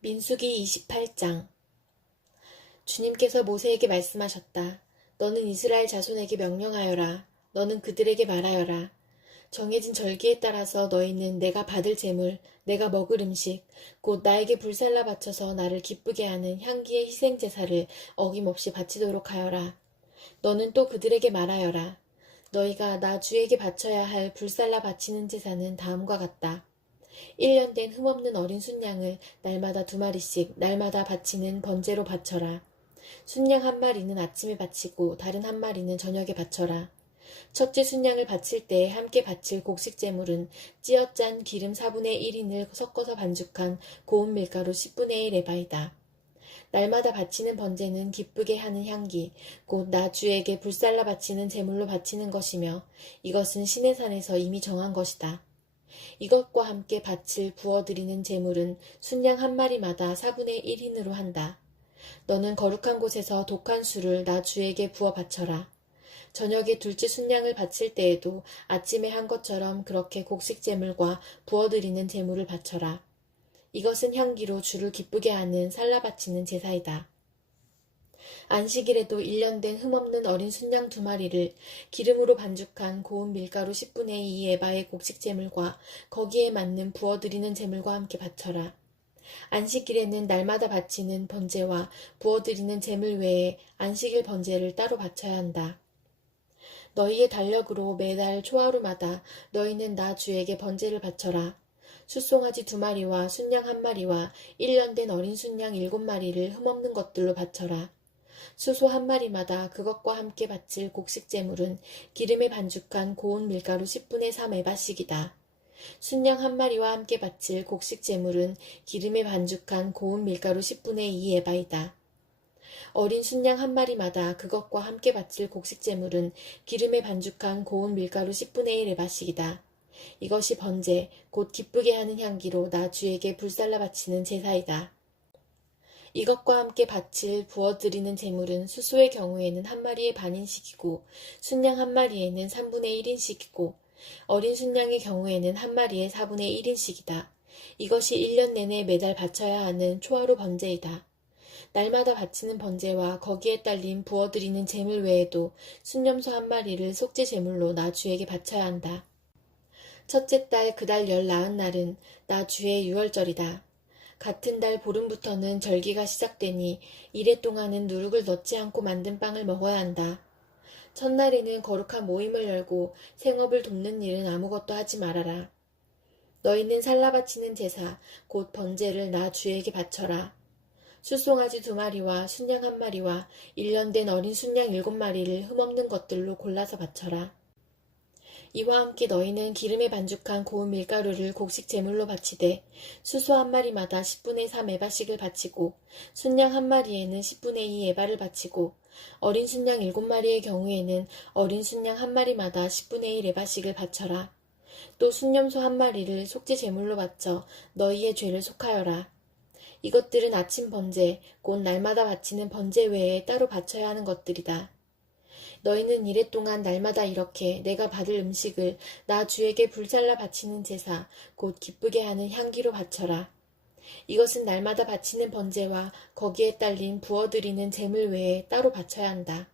민수기 28장. 주님께서 모세에게 말씀하셨다. 너는 이스라엘 자손에게 명령하여라. 너는 그들에게 말하여라. 정해진 절기에 따라서 너희는 내가 받을 제물, 내가 먹을 음식, 곧 나에게 불살라 바쳐서 나를 기쁘게 하는 향기의 희생제사를 어김없이 바치도록 하여라. 너는 또 그들에게 말하여라. 너희가 나 주에게 바쳐야 할 불살라 바치는 제사는 다음과 같다. 1년 된 흠없는 어린 순양을 날마다 2마리씩 날마다 바치는 번제로 바쳐라. 순양 1마리는 아침에 바치고 다른 1마리는 저녁에 바쳐라. 첫째 순양을 바칠 때에 함께 바칠 곡식제물은 찌어짠 기름 4분의 1인을 섞어서 반죽한 고운 밀가루 10분의 1 에바이다. 날마다 바치는 번제는 기쁘게 하는 향기, 곧 나 주에게 불살라 바치는 제물로 바치는 것이며 이것은 신의 산에서 이미 정한 것이다. 이것과 함께 밭을 부어드리는 제물은 순양 1마리마다 4분의 1흰으로 한다. 너는 거룩한 곳에서 독한 술을 나 주에게 부어 바쳐라. 저녁에 둘째 순양을 바칠 때에도 아침에 한 것처럼 그렇게 곡식 제물과 부어드리는 제물을 바쳐라. 이것은 향기로 주를 기쁘게 하는 살라 바치는 제사이다. 안식일에도 1년 된 흠없는 어린 순양 2마리를 기름으로 반죽한 고운 밀가루 10분의 2 에바의 곡식 제물과 거기에 맞는 부어드리는 제물과 함께 바쳐라. 안식일에는 날마다 바치는 번제와 부어드리는 제물 외에 안식일 번제를 따로 바쳐야 한다. 너희의 달력으로 매달 초하루마다 너희는 나 주에게 번제를 바쳐라. 숫송아지 2마리와 순양 1마리와 1년 된 어린 순양 7마리를 흠없는 것들로 바쳐라. 수소 1마리마다 그것과 함께 바칠 곡식 제물은 기름에 반죽한 고운 밀가루 10분의 3 에바씩이다. 순양 1마리와 함께 바칠 곡식 제물은 기름에 반죽한 고운 밀가루 10분의 2 에바이다. 어린 순양 1마리마다 그것과 함께 바칠 곡식 제물은 기름에 반죽한 고운 밀가루 10분의 1 에바씩이다. 이것이 번제, 곧 기쁘게 하는 향기로 나 주에게 불살라 바치는 제사이다. 이것과 함께 바칠 부어드리는 제물은 수소의 경우에는 1마리의 반인씩이고 순양 1마리에는 3분의 1인씩이고 어린 순양의 경우에는 1마리의 4분의 1인씩이다. 이것이 1년 내내 매달 바쳐야 하는 초하루 번제이다. 날마다 바치는 번제와 거기에 딸린 부어드리는 제물 외에도 순염소 1마리를 속죄 제물로 나 주에게 바쳐야 한다. 첫째 달 그 달 열 나은 날은 나 주의 유월절이다. 같은 달 보름부터는 절기가 시작되니 이래 동안은 누룩을 넣지 않고 만든 빵을 먹어야 한다. 첫날에는 거룩한 모임을 열고 생업을 돕는 일은 아무것도 하지 말아라. 너희는 살라 바치는 제사, 곧 번제를 나 주에게 바쳐라. 숫송아지 2마리와 순양 1마리와 1년 된 어린 순양 7마리를 흠없는 것들로 골라서 바쳐라. 이와 함께 너희는 기름에 반죽한 고운 밀가루를 곡식 제물로 바치되 수소 1마리마다 10분의 3 에바씩을 바치고 순양 1마리에는 10분의 2 에바를 바치고 어린 순양 7마리의 경우에는 어린 순양 1마리마다 10분의 1 에바씩을 바쳐라. 또 순염소 1마리를 속죄 제물로 바쳐 너희의 죄를 속하여라. 이것들은 아침 번제, 곧 날마다 바치는 번제 외에 따로 바쳐야 하는 것들이다. 너희는 이래 동안 날마다 이렇게 내가 받을 음식을 나 주에게 불살라 바치는 제사, 곧 기쁘게 하는 향기로 바쳐라. 이것은 날마다 바치는 번제와 거기에 딸린 부어드리는 제물 외에 따로 바쳐야 한다.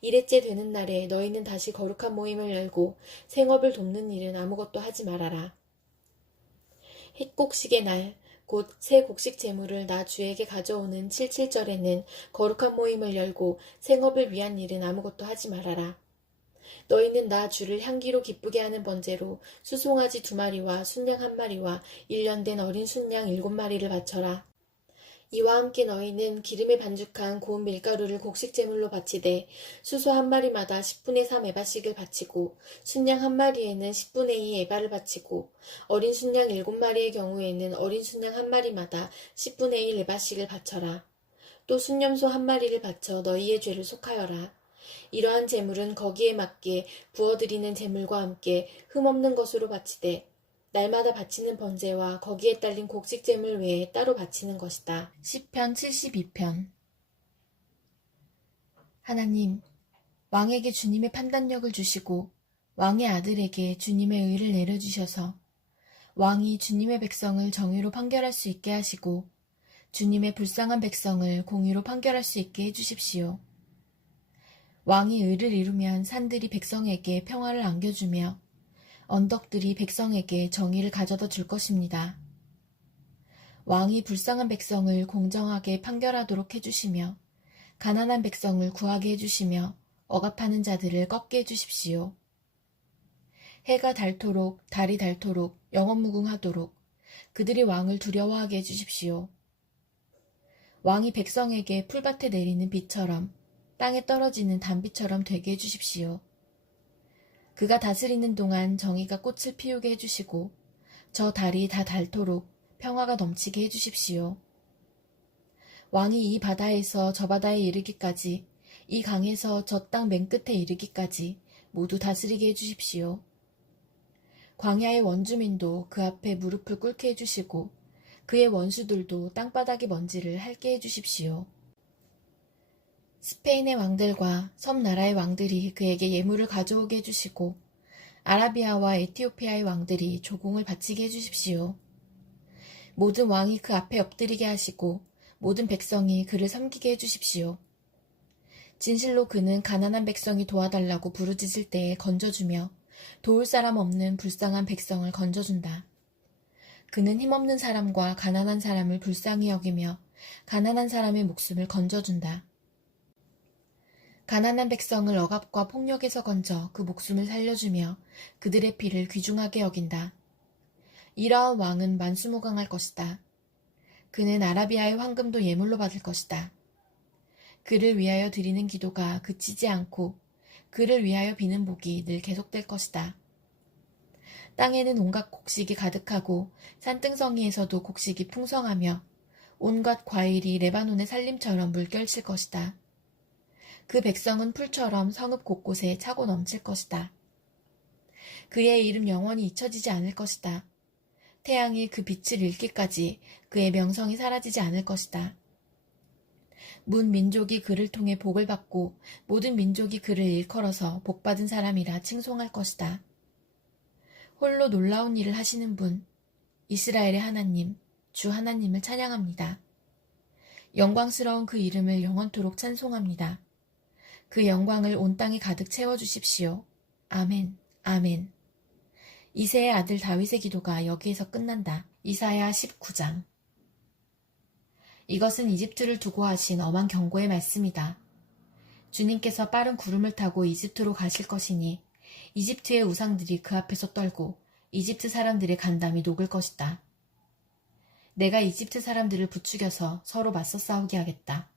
이래째 되는 날에 너희는 다시 거룩한 모임을 열고 생업을 돕는 일은 아무것도 하지 말아라. 햇곡식의 날, 곧 새 곡식 제물을 나 주에게 가져오는 칠칠절에는 거룩한 모임을 열고 생업을 위한 일은 아무것도 하지 말아라. 너희는 나 주를 향기로 기쁘게 하는 번제로 수송아지 2마리와 순양 1마리와 1년 된 어린 순양 7마리를 바쳐라. 이와 함께 너희는 기름에 반죽한 고운 밀가루를 곡식 제물로 바치되 수소 1마리마다 10분의 3 에바씩을 바치고 순양 1마리에는 10분의 2 에바를 바치고 어린 순양 7마리의 경우에는 어린 순양 1마리마다 10분의 1 에바씩을 바쳐라. 또 순염소 1마리를 바쳐 너희의 죄를 속하여라. 이러한 제물은 거기에 맞게 부어드리는 제물과 함께 흠없는 것으로 바치되 날마다 바치는 번제와 거기에 딸린 곡식 제물 외에 따로 바치는 것이다. 시편 72편. 하나님, 왕에게 주님의 판단력을 주시고 왕의 아들에게 주님의 의를 내려주셔서 왕이 주님의 백성을 정의로 판결할 수 있게 하시고 주님의 불쌍한 백성을 공의로 판결할 수 있게 해주십시오. 왕이 의를 이루면 산들이 백성에게 평화를 안겨주며 언덕들이 백성에게 정의를 가져다 줄 것입니다. 왕이 불쌍한 백성을 공정하게 판결하도록 해주시며 가난한 백성을 구하게 해주시며 억압하는 자들을 꺾게 해주십시오. 해가 닳도록 달이 닳도록 영원무궁하도록 그들이 왕을 두려워하게 해주십시오. 왕이 백성에게 풀밭에 내리는 비처럼 땅에 떨어지는 단비처럼 되게 해주십시오. 그가 다스리는 동안 정의가 꽃을 피우게 해주시고 저 달이 다 닳도록 평화가 넘치게 해주십시오. 왕이 이 바다에서 저 바다에 이르기까지 이 강에서 저 땅 맨끝에 이르기까지 모두 다스리게 해주십시오. 광야의 원주민도 그 앞에 무릎을 꿇게 해주시고 그의 원수들도 땅바닥의 먼지를 핥게 해주십시오. 스페인의 왕들과 섬나라의 왕들이 그에게 예물을 가져오게 해주시고 아라비아와 에티오피아의 왕들이 조공을 바치게 해주십시오. 모든 왕이 그 앞에 엎드리게 하시고 모든 백성이 그를 섬기게 해주십시오. 진실로 그는 가난한 백성이 도와달라고 부르짖을 때에 건져주며 도울 사람 없는 불쌍한 백성을 건져준다. 그는 힘없는 사람과 가난한 사람을 불쌍히 여기며 가난한 사람의 목숨을 건져준다. 가난한 백성을 억압과 폭력에서 건져 그 목숨을 살려주며 그들의 피를 귀중하게 여긴다. 이러한 왕은 만수무강할 것이다. 그는 아라비아의 황금도 예물로 받을 것이다. 그를 위하여 드리는 기도가 그치지 않고 그를 위하여 비는 복이 늘 계속될 것이다. 땅에는 온갖 곡식이 가득하고 산등성이에서도 곡식이 풍성하며 온갖 과일이 레바논의 산림처럼 물결칠 것이다. 그 백성은 풀처럼 성읍 곳곳에 차고 넘칠 것이다. 그의 이름 영원히 잊혀지지 않을 것이다. 태양이 그 빛을 잃기까지 그의 명성이 사라지지 않을 것이다. 문 민족이 그를 통해 복을 받고 모든 민족이 그를 일컬어서 복받은 사람이라 칭송할 것이다. 홀로 놀라운 일을 하시는 분, 이스라엘의 하나님, 주 하나님을 찬양합니다. 영광스러운 그 이름을 영원토록 찬송합니다. 그 영광을 온 땅에 가득 채워주십시오. 아멘, 아멘. 이새의 아들 다윗의 기도가 여기에서 끝난다. 이사야 19장. 이것은 이집트를 두고 하신 엄한 경고의 말씀이다. 주님께서 빠른 구름을 타고 이집트로 가실 것이니 이집트의 우상들이 그 앞에서 떨고 이집트 사람들의 간담이 녹을 것이다. 내가 이집트 사람들을 부추겨서 서로 맞서 싸우게 하겠다.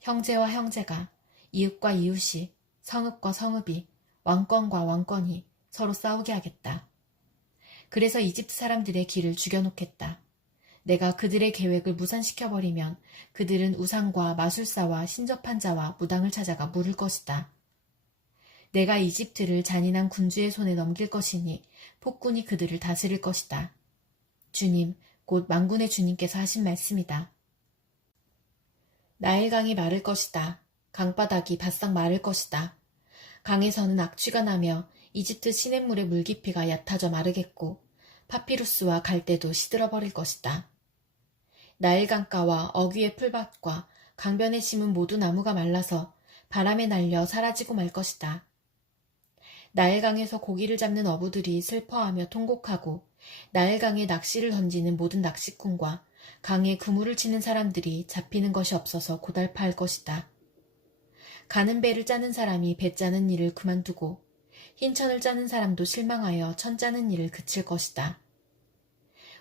형제와 형제가, 이웃과 이웃이, 성읍과 성읍이, 왕권과 왕권이 서로 싸우게 하겠다. 그래서 이집트 사람들의 길을 죽여놓겠다. 내가 그들의 계획을 무산시켜버리면 그들은 우상과 마술사와 신접한 자와 무당을 찾아가 물을 것이다. 내가 이집트를 잔인한 군주의 손에 넘길 것이니 폭군이 그들을 다스릴 것이다. 주님, 곧 만군의 주님께서 하신 말씀이다. 나일강이 마를 것이다. 강바닥이 바싹 마를 것이다. 강에서는 악취가 나며 이집트 시냇물의 물깊이가 얕아져 마르겠고 파피루스와 갈대도 시들어버릴 것이다. 나일강가와 어귀의 풀밭과 강변에 심은 모든 나무가 말라서 바람에 날려 사라지고 말 것이다. 나일강에서 고기를 잡는 어부들이 슬퍼하며 통곡하고 나일강에 낚시를 던지는 모든 낚시꾼과 강에 그물을 치는 사람들이 잡히는 것이 없어서 고달파할 것이다. 가는 배를 짜는 사람이 배 짜는 일을 그만두고 흰천을 짜는 사람도 실망하여 천 짜는 일을 그칠 것이다.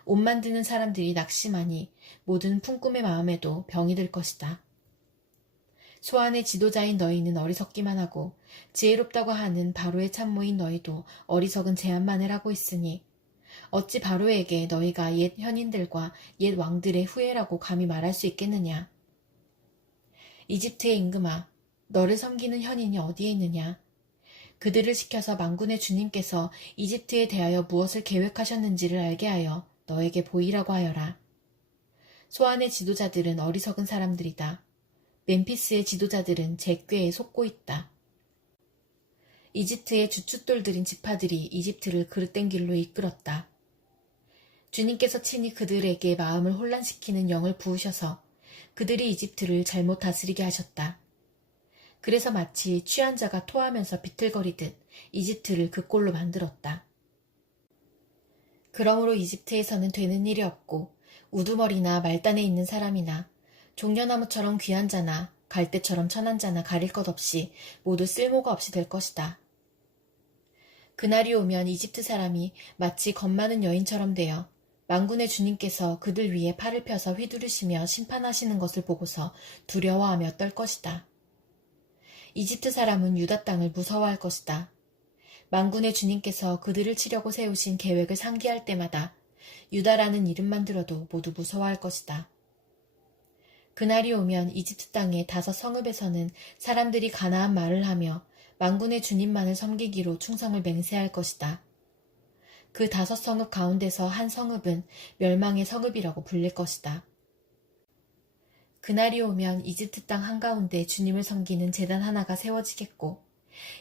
옷 만드는 사람들이 낙심하니 모든 품꿈의 마음에도 병이 들 것이다. 소안의 지도자인 너희는 어리석기만 하고 지혜롭다고 하는 바로의 참모인 너희도 어리석은 제안만을 하고 있으니 어찌 바로에게 너희가 옛 현인들과 옛 왕들의 후예라고 감히 말할 수 있겠느냐. 이집트의 임금아, 너를 섬기는 현인이 어디에 있느냐. 그들을 시켜서 만군의 주님께서 이집트에 대하여 무엇을 계획하셨는지를 알게 하여 너에게 보이라고 하여라. 소안의 지도자들은 어리석은 사람들이다. 멤피스의 지도자들은 제 꾀에 속고 있다. 이집트의 주춧돌들인 지파들이 이집트를 그릇된 길로 이끌었다. 주님께서 친히 그들에게 마음을 혼란시키는 영을 부으셔서 그들이 이집트를 잘못 다스리게 하셨다. 그래서 마치 취한 자가 토하면서 비틀거리듯 이집트를 그 꼴로 만들었다. 그러므로 이집트에서는 되는 일이 없고 우두머리나 말단에 있는 사람이나 종려나무처럼 귀한 자나 갈대처럼 천한 자나 가릴 것 없이 모두 쓸모가 없이 될 것이다. 그날이 오면 이집트 사람이 마치 겁 많은 여인처럼 되어 만군의 주님께서 그들 위에 팔을 펴서 휘두르시며 심판하시는 것을 보고서 두려워하며 떨 것이다. 이집트 사람은 유다 땅을 무서워할 것이다. 만군의 주님께서 그들을 치려고 세우신 계획을 상기할 때마다 유다라는 이름만 들어도 모두 무서워할 것이다. 그날이 오면 이집트 땅의 5 성읍에서는 사람들이 가나안 말을 하며 만군의 주님만을 섬기기로 충성을 맹세할 것이다. 그 5 성읍 가운데서 한 성읍은 멸망의 성읍이라고 불릴 것이다. 그날이 오면 이집트 땅 한가운데 주님을 섬기는 제단 하나가 세워지겠고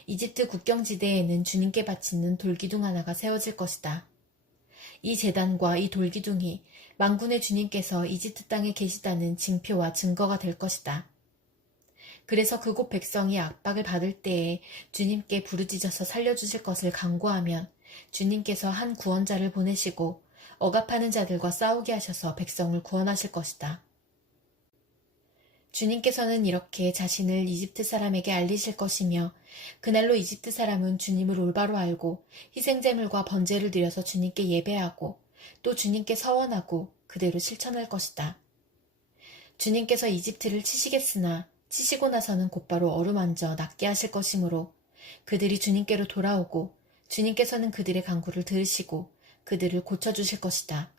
이집트 국경지대에는 주님께 바치는 돌기둥 하나가 세워질 것이다. 이 제단과 이 돌기둥이 만군의 주님께서 이집트 땅에 계시다는 징표와 증거가 될 것이다. 그래서 그곳 백성이 압박을 받을 때에 주님께 부르짖어서 살려주실 것을 간구하면 주님께서 한 구원자를 보내시고 억압하는 자들과 싸우게 하셔서 백성을 구원하실 것이다. 주님께서는 이렇게 자신을 이집트 사람에게 알리실 것이며 그날로 이집트 사람은 주님을 올바로 알고 희생제물과 번제를 드려서 주님께 예배하고 또 주님께 서원하고 그대로 실천할 것이다. 주님께서 이집트를 치시겠으나 치시고 나서는 곧바로 어루만져 낫게 하실 것이므로 그들이 주님께로 돌아오고 주님께서는 그들의 간구를 들으시고 그들을 고쳐주실 것이다.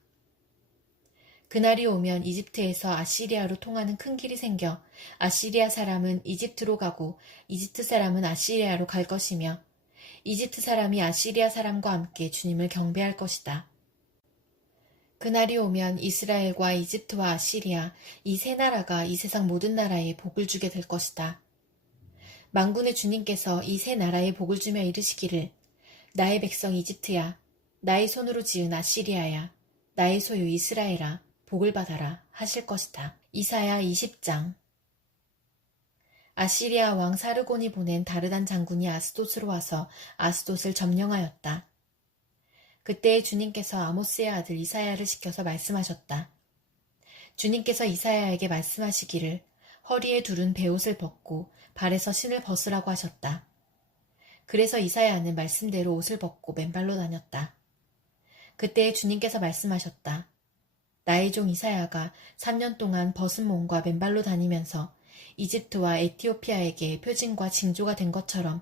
그날이 오면 이집트에서 아시리아로 통하는 큰 길이 생겨 아시리아 사람은 이집트로 가고 이집트 사람은 아시리아로 갈 것이며 이집트 사람이 아시리아 사람과 함께 주님을 경배할 것이다. 그날이 오면 이스라엘과 이집트와 아시리아 이 3나라가 이 세상 모든 나라에 복을 주게 될 것이다. 만군의 주님께서 이 3나라에 복을 주며 이르시기를 나의 백성 이집트야, 나의 손으로 지은 아시리아야, 나의 소유 이스라엘아, 복을 받아라 하실 것이다. 이사야 20장. 아시리아 왕 사르곤이 보낸 다르단 장군이 아스돗으로 와서 아스돗을 점령하였다. 그때 주님께서 아모스의 아들 이사야를 시켜서 말씀하셨다. 주님께서 이사야에게 말씀하시기를 허리에 두른 베옷을 벗고 발에서 신을 벗으라고 하셨다. 그래서 이사야는 말씀대로 옷을 벗고 맨발로 다녔다. 그때 주님께서 말씀하셨다. 나의 종 이사야가 3년 동안 벗은 몸과 맨발로 다니면서 이집트와 에티오피아에게 표징과 징조가 된 것처럼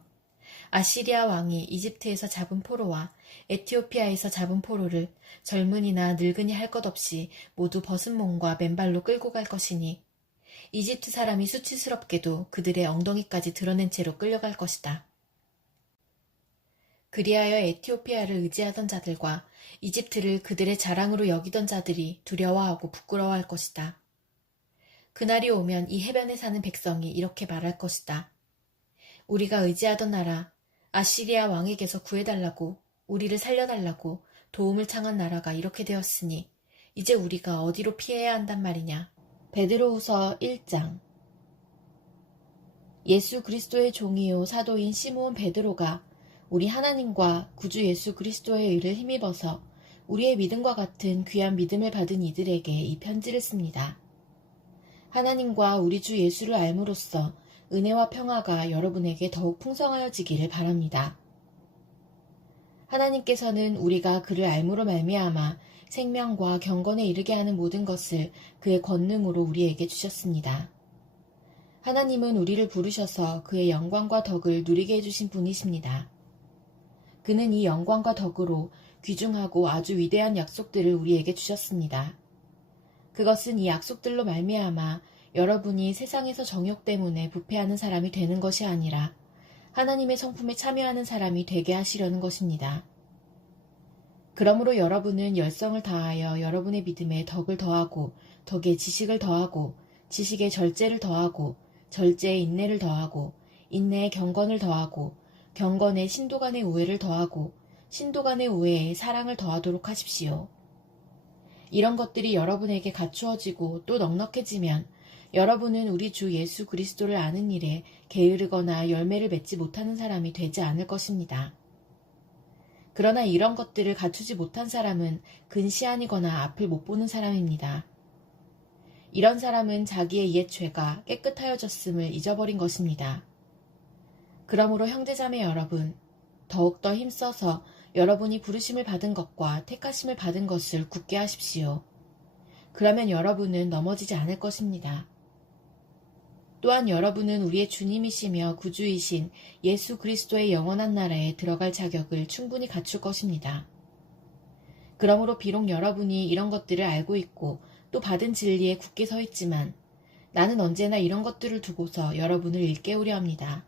아시리아 왕이 이집트에서 잡은 포로와 에티오피아에서 잡은 포로를 젊은이나 늙은이 할 것 없이 모두 벗은 몸과 맨발로 끌고 갈 것이니 이집트 사람이 수치스럽게도 그들의 엉덩이까지 드러낸 채로 끌려갈 것이다. 그리하여 에티오피아를 의지하던 자들과 이집트를 그들의 자랑으로 여기던 자들이 두려워하고 부끄러워할 것이다. 그날이 오면 이 해변에 사는 백성이 이렇게 말할 것이다. 우리가 의지하던 나라, 아시리아 왕에게서 구해달라고, 우리를 살려달라고 도움을 청한 나라가 이렇게 되었으니 이제 우리가 어디로 피해야 한단 말이냐. 베드로후서 1장. 예수 그리스도의 종이요 사도인 시므온 베드로가 우리 하나님과 구주 예수 그리스도의 의를 힘입어서 우리의 믿음과 같은 귀한 믿음을 받은 이들에게 이 편지를 씁니다. 하나님과 우리 주 예수를 알므로써 은혜와 평화가 여러분에게 더욱 풍성하여지기를 바랍니다. 하나님께서는 우리가 그를 알므로 말미암아 생명과 경건에 이르게 하는 모든 것을 그의 권능으로 우리에게 주셨습니다. 하나님은 우리를 부르셔서 그의 영광과 덕을 누리게 해주신 분이십니다. 그는 이 영광과 덕으로 귀중하고 아주 위대한 약속들을 우리에게 주셨습니다. 그것은 이 약속들로 말미암아 여러분이 세상에서 정욕 때문에 부패하는 사람이 되는 것이 아니라 하나님의 성품에 참여하는 사람이 되게 하시려는 것입니다. 그러므로 여러분은 열성을 다하여 여러분의 믿음에 덕을 더하고 덕에 지식을 더하고 지식에 절제를 더하고 절제에 인내를 더하고 인내에 경건을 더하고 경건에 신도 간의 우애를 더하고 신도 간의 우애에 사랑을 더하도록 하십시오. 이런 것들이 여러분에게 갖추어지고 또 넉넉해지면 여러분은 우리 주 예수 그리스도를 아는 일에 게으르거나 열매를 맺지 못하는 사람이 되지 않을 것입니다. 그러나 이런 것들을 갖추지 못한 사람은 근시안이거나 앞을 못 보는 사람입니다. 이런 사람은 자기의 옛 죄가 깨끗하여졌음을 잊어버린 것입니다. 그러므로 형제자매 여러분, 더욱더 힘써서 여러분이 부르심을 받은 것과 택하심을 받은 것을 굳게 하십시오. 그러면 여러분은 넘어지지 않을 것입니다. 또한 여러분은 우리의 주님이시며 구주이신 예수 그리스도의 영원한 나라에 들어갈 자격을 충분히 갖출 것입니다. 그러므로 비록 여러분이 이런 것들을 알고 있고 또 받은 진리에 굳게 서 있지만 나는 언제나 이런 것들을 두고서 여러분을 일깨우려 합니다.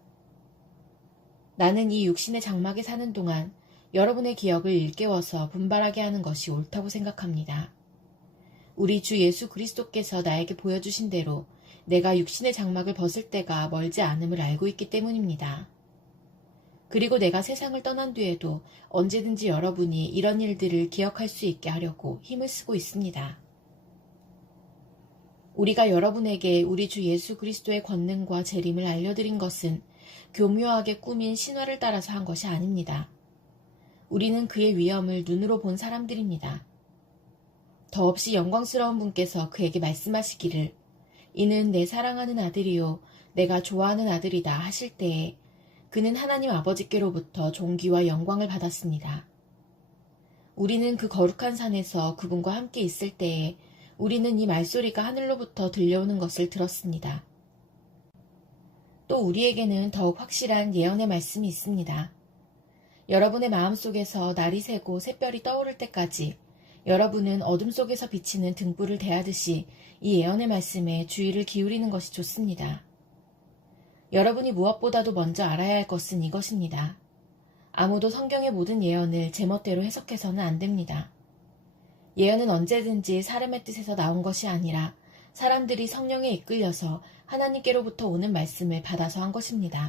나는 이 육신의 장막에 사는 동안 여러분의 기억을 일깨워서 분발하게 하는 것이 옳다고 생각합니다. 우리 주 예수 그리스도께서 나에게 보여주신 대로 내가 육신의 장막을 벗을 때가 멀지 않음을 알고 있기 때문입니다. 그리고 내가 세상을 떠난 뒤에도 언제든지 여러분이 이런 일들을 기억할 수 있게 하려고 힘을 쓰고 있습니다. 우리가 여러분에게 우리 주 예수 그리스도의 권능과 재림을 알려드린 것은 교묘하게 꾸민 신화를 따라서 한 것이 아닙니다. 우리는 그의 위엄을 눈으로 본 사람들입니다. 더없이 영광스러운 분께서 그에게 말씀하시기를 이는 내 사랑하는 아들이요 내가 좋아하는 아들이다 하실 때에 그는 하나님 아버지께로부터 존귀와 영광을 받았습니다. 우리는 그 거룩한 산에서 그분과 함께 있을 때에 우리는 이 말소리가 하늘로부터 들려오는 것을 들었습니다. 또 우리에게는 더욱 확실한 예언의 말씀이 있습니다. 여러분의 마음속에서 날이 새고 샛별이 떠오를 때까지 여러분은 어둠 속에서 비치는 등불을 대하듯이 이 예언의 말씀에 주의를 기울이는 것이 좋습니다. 여러분이 무엇보다도 먼저 알아야 할 것은 이것입니다. 아무도 성경의 모든 예언을 제멋대로 해석해서는 안 됩니다. 예언은 언제든지 사람의 뜻에서 나온 것이 아니라 사람들이 성령에 이끌려서 하나님께로부터 오는 말씀을 받아서 한 것입니다.